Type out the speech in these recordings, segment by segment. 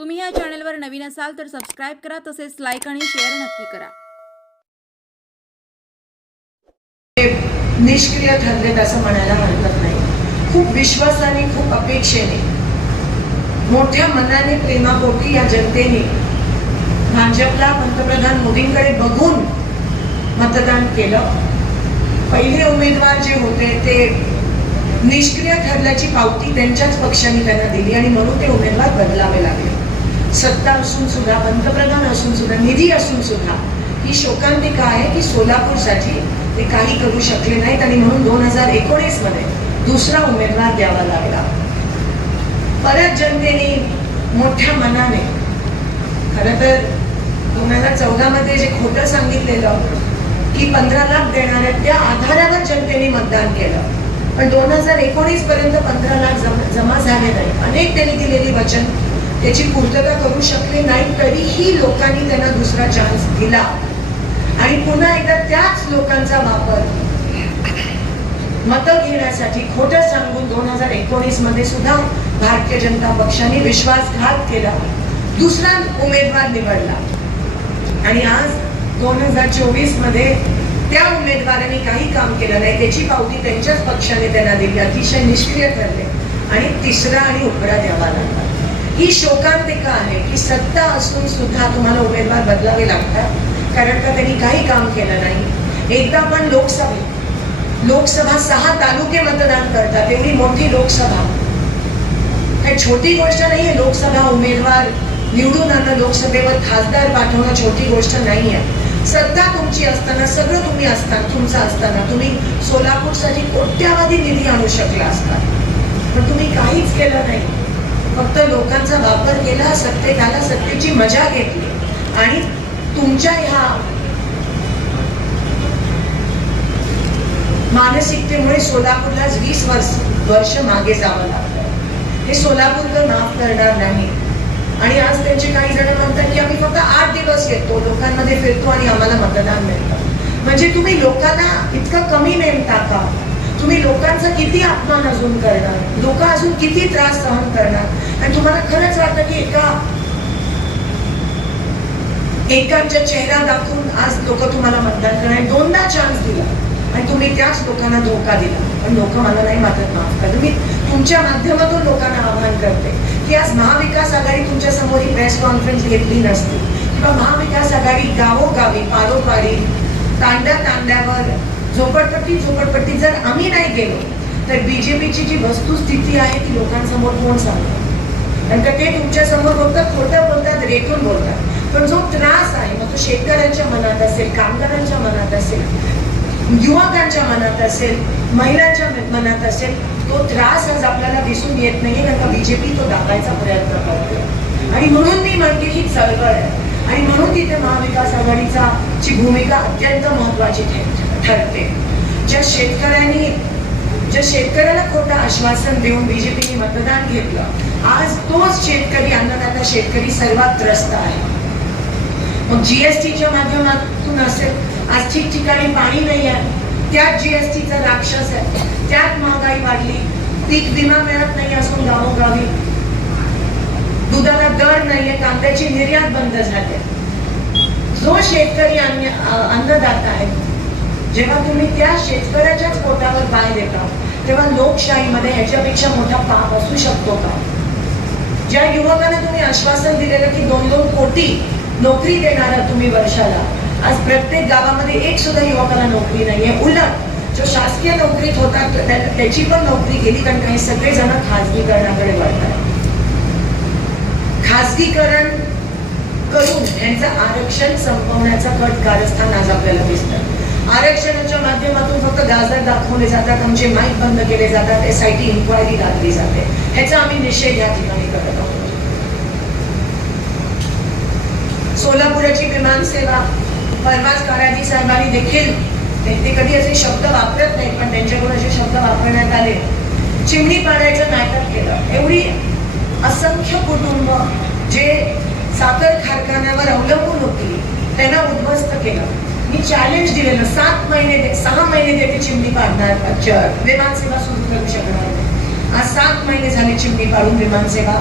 तुम्ही या चॅनलवर नवीन असाल तर सबस्क्राईब करा तसेच लाईक आणि शेअर नक्की करा निष्क्रिय ठरलेत असं म्हणायला हरकत नाही खूप विश्वासाने खूप अपेक्षेने मोठ्या मनाने प्रेमापोटी या जनतेने भाजपला पंतप्रधान मोदींकडे बघून मतदान केलं पहिले उमेदवार जे होते ते निष्क्रिय ठरल्याची पावती त्यांच्याच पक्षाने त्यांना दिली आणि म्हणून ते उमेदवार बदलावे लागले सत्ता असून सुद्धा पंतप्रधान असून सुद्धा निधी असून सुद्धा ही शोकांतिका आहे की सोलापूरसाठी ते काही करू शकले नाहीत आणि म्हणून दोन हजार एकोणीस मध्ये दुसरा उमेदवार द्यावा लागला परत जनतेने मोठ्या मनाने खरं तर दोन हजार चौदा मध्ये जे खोटं सांगितलेलं की पंधरा लाख देणाऱ्या त्या आधारावर जनतेने मतदान केलं पण दोन हजार एकोणीस पर्यंत पंधरा लाख जमा झाले नाही अनेक त्यांनी दिलेली वचन त्याची पूर्तता करू शकले नाही तरीही लोकांनी त्यांना दुसरा चान्स दिला आणि पुन्हा एकदा त्याच लोकांचा वापर मत घेण्यासाठी खोट सांगून दोन हजार एकोणीस मध्ये सुद्धा भारतीय जनता पक्षाने विश्वासघात केला दुसरा उमेदवार निवडला आणि आज दोन हजार चोवीस मध्ये त्या उमेदवारांनी काही काम केलं नाही त्याची पावती त्यांच्याच पक्षाने त्यांना दिली अतिशय निष्क्रिय ठरले आणि तिसरा आणि उपरा द्यावा लागला ही शोकांतिका आहे की सत्ता असून सुद्धा तुम्हाला उमेदवार बदलावे लागतात कारण का त्यांनी काही काम केलं नाही एकदा पण लोकसभा लोकसभा सहा तालुके मतदान करतात एवढी मोठी लोकसभा काही छोटी गोष्ट नाही आहे लोकसभा उमेदवार निवडून आणणं लोकसभेवर खासदार पाठवणं छोटी गोष्ट नाही आहे सत्ता तुमची असताना सगळं तुम्ही असता तुमचं असताना तुम्ही सोलापूरसाठी कोट्यावधी निधी आणू शकला असता पण तुम्ही काहीच केलं नाही फक्त लोकांचा वापर केला त्याला सत्तेची मजा घेतली आणि तुमच्या ह्या मानसिकतेमुळे सोलापूरलाच वीस वर्ष वर्ष मागे जावं लागलं हे सोलापूरकर माफ करणार नाही आणि आज त्यांचे काही जण म्हणतात की आम्ही फक्त आठ दिवस येतो लोकांमध्ये फिरतो आणि आम्हाला मतदान मिळतं म्हणजे तुम्ही लोकांना इतकं कमी नेमता का तुम्ही लोकांचा किती अपमान अजून करणार लोक अजून किती त्रास सहन करणार आणि तुम्हाला खरंच वाटतं की एका एकाच्या चेहरा दाखवून आज लोक तुम्हाला मतदान करणार दोनदा चान्स दिला आणि तुम्ही त्याच लोकांना धोका दिला पण लोक मला नाही मात्र माफ करत मी तुमच्या माध्यमातून लोकांना आवाहन करते की आज महाविकास आघाडी तुमच्या समोर ही प्रेस कॉन्फरन्स घेतली नसती किंवा महाविकास आघाडी गावोगावी पारोपारी तांड्या तांड्यावर झोपडपट्टी झोपडपट्टी जर आम्ही नाही गेलो तर बी जे पीची जी वस्तुस्थिती आहे ती लोकांसमोर कोण सांगतो का ते तुमच्यासमोर फक्त खोटं बोलतात रेटून बोलतात पण जो त्रास आहे मग तो शेतकऱ्यांच्या मनात असेल कामगारांच्या मनात असेल युवकांच्या मनात असेल महिलांच्या मनात असेल तो त्रास आज आपल्याला दिसून येत नाही कारण का बी जे पी तो दाखवायचा प्रयत्न करतो आणि म्हणून मी म्हणते ही चळवळ आहे आणि म्हणून तिथे महाविकास आघाडीचा ची भूमिका अत्यंत महत्वाची ठरते ठरते ज्या शेतकऱ्यांनी ज्या शेतकऱ्याला खोटं आश्वासन देऊन बीजेपीने मतदान घेतलं आज तोच शेतकरी अन्नदाता शेतकरी सर्वात त्रस्त आहे मग जीएसटीच्या माध्यमातून असेल आज ठिकठिकाणी पाणी नाही आहे त्यात जीएसटीचा राक्षस आहे त्यात महागाई वाढली पीक विमा मिळत नाही असून गावोगावी दुधाला दर नाहीये कांद्याची निर्यात बंद झाली जो शेतकरी अन्नदाता आहे जेव्हा तुम्ही त्या शेतकऱ्याच्याच पोटावर पाय देता तेव्हा लोकशाहीमध्ये ह्याच्यापेक्षा मोठा पाप असू शकतो का ज्या युवकांना तुम्ही आश्वासन दिलेलं की दोन दोन कोटी नोकरी देणार तुम्ही वर्षाला आज प्रत्येक गावामध्ये एक सुद्धा युवकाला नोकरी नाहीये उलट जो शासकीय नोकरीत होता त्याची पण नोकरी गेली कारण काही सगळेजण खाजगीकरणाकडे वळतात खाजगीकरण करून यांचं आरक्षण संपवण्याचा कट कारस्थान आज आपल्याला दिसतं आरक्षणाच्या माध्यमातून फक्त गाजर दाखवले जातात आमचे माईक बंद केले जातात एस आय टी इन्क्वायरी लागली जाते ह्याचा आम्ही निषेध या ठिकाणी करत आहोत सोलापुराची सेवा परवाच काराजी साहेबांनी देखील ते कधी असे शब्द वापरत नाही पण त्यांच्याकडून असे शब्द वापरण्यात आले चिमणी पाण्याचं नाटक केलं एवढी असंख्य कुटुंब जे साखर कारखान्यावर अवलंबून होती त्यांना उद्ध्वस्त केलं मी चॅलेंज दिलेलं सात महिने सहा महिने त्याची चिमणी पाडणार विमानसेवा सुरू करू शकणार आज सात महिने झाले चिमणी पाडून विमानसेवा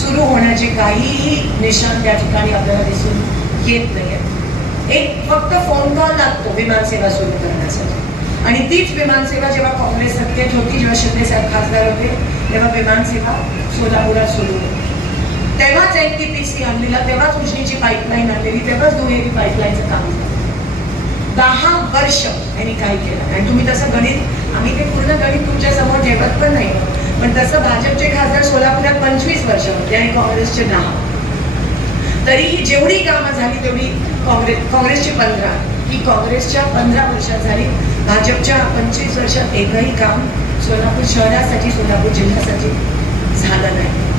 सुरू होण्याचे काहीही निशाण त्या ठिकाणी आपल्याला दिसून येत नाही एक फक्त फोन कॉल लागतो विमानसेवा सुरू करण्यासाठी आणि तीच विमानसेवा जेव्हा काँग्रेस सत्तेत होती जेव्हा शिंदेसाहेब खासदार होते तेव्हा विमानसेवा सोलापुरात सुरू होती तेव्हाच एन टी पी सी आणलेला तेव्हाच उजनीची पाईपलाईन आणलेली तेव्हाच दुहेरी पाईपलाईनचं काम झालं दहा वर्ष यांनी काय केलं आणि तुम्ही तसं गणित आम्ही ते पूर्ण गणित तुमच्या समोर ठेवत पण नाही पण तसं भाजपचे खासदार सोलापूरात पंचवीस वर्ष होते आणि काँग्रेसचे दहा तरीही जेवढी कामं झाली तेवढी काँग्रेस काँग्रेसची पंधरा ही काँग्रेसच्या पंधरा वर्षात झाली भाजपच्या पंचवीस वर्षात एकही काम सोलापूर शहरासाठी सोलापूर जिल्ह्यासाठी झालं नाही